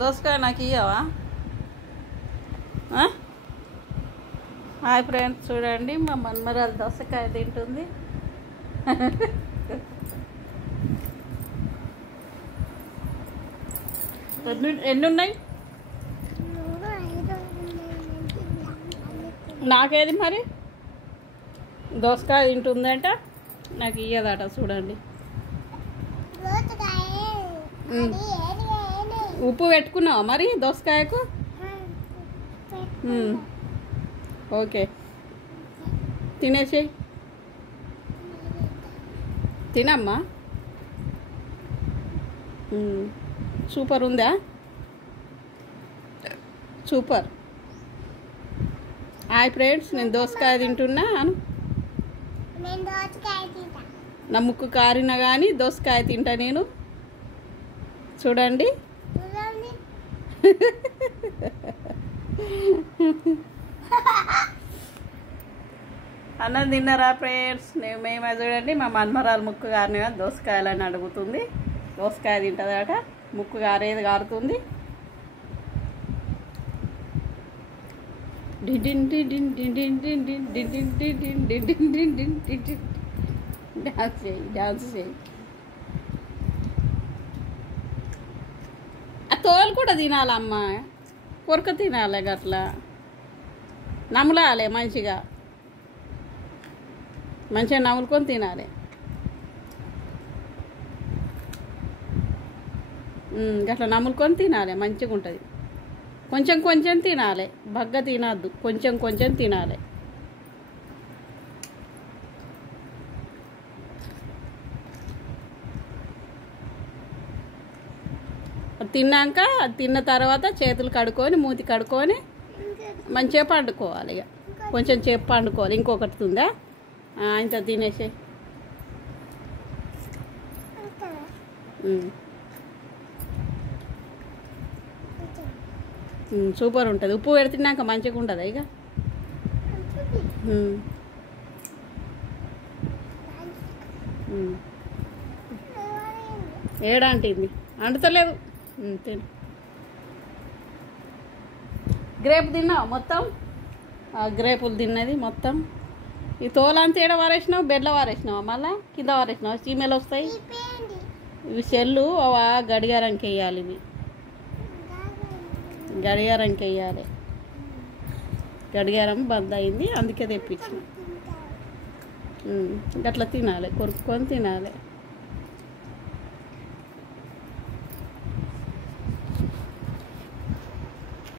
దోసకాయ నాకు ఇయ్యవా? Hi friends, చూడండి మా మన్మరాలు దోసకాయ తింటుంది. ఎన్ని ఉన్నాయి? నాకేది మరి? దోసకాయ తింటుందంట, నాకు ఇయ్యదట. చూడండి, ఉప్పు పెట్టుకున్నావా మరి దోసకాయకు? ఓకే, తినేసేయి. తినమ్మా. సూపర్ ఉందా? సూపర్. హాయ్ ఫ్రెండ్స్, నేను దోసకాయ తింటున్నా. నా ముక్కు కారినా కానీ దోసకాయ తింటా నేను. చూడండి. అన్నం తిన్నారా ఫ్రెండ్స్? మేము చూడండి, మా మన్మరాలు ముక్కు కారిన కానీ దోసకాయలని అడుగుతుంది. దోసకాయ తింటుందట, ముక్కు కారేది కారుతుంది. డాన్స్ చేయి, డాన్స్ చేయి. ఆ తోలు కూడా తినాలమ్మా, కొరక తినాలి. గట్లా నములాలి, మంచిగా మంచిగా నములుకొని తినాలి. గట్లా నములుకొని తినాలి, మంచిగా ఉంటుంది. కొంచెం కొంచెం తినాలి, బగ్గ తినద్దు, కొంచెం కొంచెం తినాలి. తిన్నాక, తిన్న తర్వాత చేతులు కడుక్కొని మూతి కడుక్కొని మంచిగా పండుకోవాలి. ఇక కొంచెం సేపు పండుకోవాలి. ఇంకొకటి ఉందా? ఇంత తినేసే. సూపర్ ఉంటుంది. ఉప్పు పెడుతున్నాక మంచిగా ఉంటుంది. ఇక ఏడంటింది, అంటుతలేదు. తిను. గ్రేప్ తిన్నావు మొత్తం? గ్రేపులు తిన్నది మొత్తం. ఈ తోలంతా ఏడ వారేసినావు? బెడ్లో వారేసినావా? మళ్ళా కింద వారేసినావా? చీమలు వస్తాయి. ఇవి సెల్లు గడియారంకి వేయాలి. ఇవి గడియారంకి వేయాలి. గడియారం బంద్ అయింది, అందుకే తెప్పించిన. గట్లా తినాలి, కొరుక్కొని తినాలి.